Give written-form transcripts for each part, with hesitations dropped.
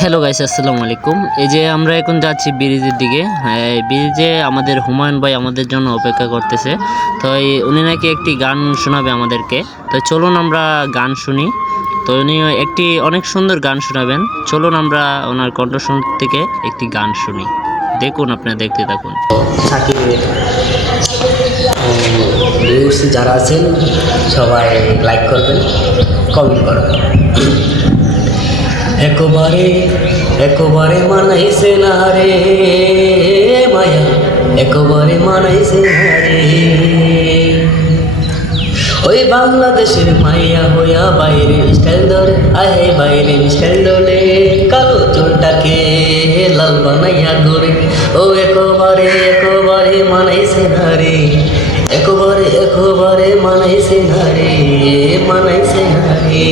Hello guys, আসসালামু আলাইকুম। এই যে আমরা এখন যাচ্ছি ব্রিজের দিকে। ব্রিজে আমাদের হুমায়ুন ভাই আমাদের জন্য অপেক্ষা করতেছে। তো উনি নাকি একটি গান শোনাবে আমাদেরকে। তো চলুন আমরা গান শুনি। তো উনি একটি অনেক সুন্দর গান শোনাবেন। চলুন আমরা ওনার কণ্ঠস্বর থেকে একটি গান শুনি। দেখুন, আপনারা দেখতে থাকুন। সাকিবের ভিউয়ার্স যারা আছেন সবাই লাইক করবেন, কমেন্ট করবেন। একবারে একবারে মানাইছে না রে মায়া, একবারে মানাইছে না রে। ওই বাংলাদেশের মাইয়া হইয়া বাইরে স্টাইল ধরে, আহে বাইরে স্টাইল ধরে, কালো চুলটাকে লাল বানাইয়া ঘুরে। ও একবারে একবারে মানাইছে না রে, একবারে একবারে মানাইছে না রে, মানাইছে না রে।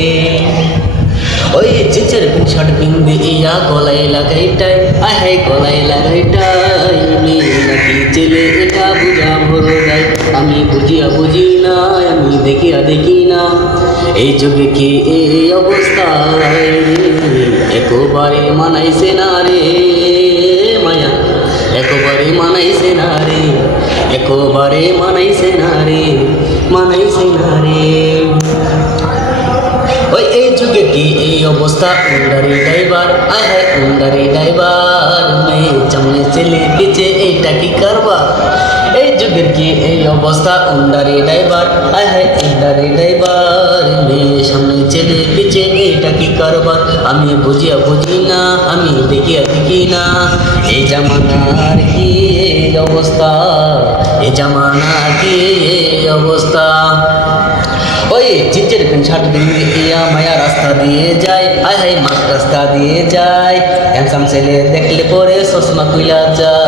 ওই চিচের শার্ট পিন্দি ইয়া গলায় লাগাইটাই, আহে গলায় লাগাইটাই, মেয়ে নাকি ছেলে এটা বুঝা ভরে যায়। আমি বুঝিয়া বুঝি না, আমি দেখিয়া দেখি না, এই যুগে কি এই অবস্থা। একবারে মানাইছে না রে মায়া, একবারে মানাইছে না রে, একবারে মানাইছে না রে, মানাইছে না রে। ওই এই যুগে কি এই অবস্থা, উন্ডারি ড্রাইভার, আয় হায় উন্ডারি ড্রাইভার, মেয়ে সামনে ছেলে পিছে এইটা কি কারবার। এই যুগের কি এই অবস্থা, উন্ডারি ড্রাইভার, আয় হায় উন্ডারি ড্রাইভার, মেয়ে সামনে ছেলে পিছে এইটা কি কারবার। আমি বুঝিয়া বুঝি না, আমি দেখিয়া দেখি না, এই জামানার কি এই অবস্থা, এই জামানার কি এই অবস্থা। ওই জিঞ্জের প্যান্ট শার্ট দিয়ে মায়া রাস্তা দিয়ে যায়, আয় হায় মাছ রাস্তা দিয়ে যায়, হ্যান্ডসাম ছেলে দেখলে পরে চশমা খুইলা যায়।